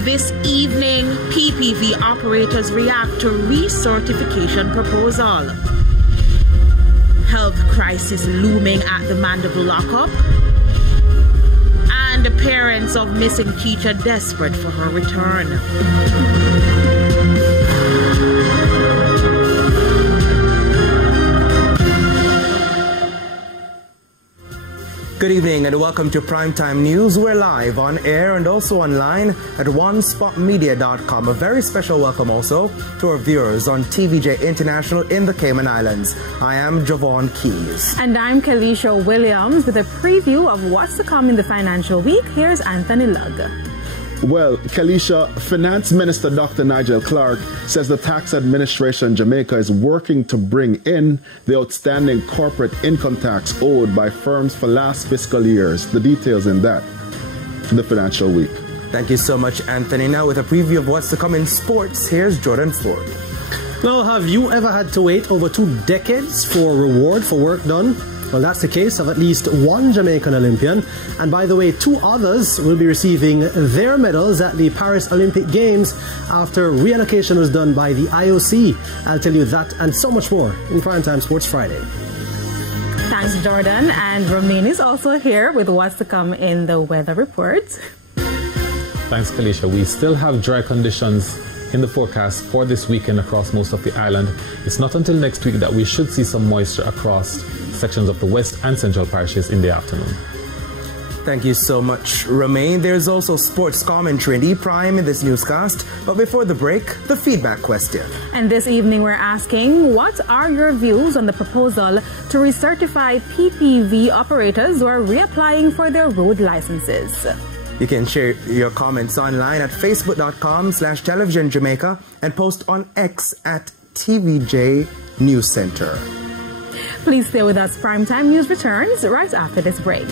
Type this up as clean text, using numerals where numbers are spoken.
this evening, PPV operators react to recertification proposal. Health crisis looming at the Mandible lockup. And the parents of missing teacher desperate for her return. Good evening and welcome to Primetime News. We're live on air and also online at onespotmedia.com. A very special welcome also to our viewers on TVJ International in the Cayman Islands. I am Javon Keys. And I'm Kalisha Williams with a preview of what's to come in the financial week. Here's Anthony Lugg. Well, Kalisha, Finance Minister Dr. Nigel Clark says the tax administration in Jamaica is working to bring in the outstanding corporate income tax owed by firms for last fiscal years. The details in that, the financial week. Thank you so much, Anthony. Now with a preview of what's to come in sports, here's Jordan Ford. Well, have you ever had to wait over 2 decades for a reward for work done? Well, that's the case of at least one Jamaican Olympian. And by the way, 2 others will be receiving their medals at the Paris Olympic Games after reallocation was done by the IOC. I'll tell you that and so much more in Primetime Sports Friday. Thanks, Jordan. And Ramin is also here with what's to come in the weather report. Thanks, Kalisha. We still have dry conditions in the forecast for this weekend across most of the island. It's not until next week that we should see some moisture across sections of the west and central parishes in the afternoon. Thank you so much, Romain. There's also sports commentary in E-Prime in this newscast. But before the break, the feedback question. And this evening we're asking, what are your views on the proposal to recertify PPV operators who are reapplying for their road licenses? You can share your comments online at facebook.com/televisionjamaica and post on X at TVJ News Center. Please stay with us. Primetime News returns right after this break.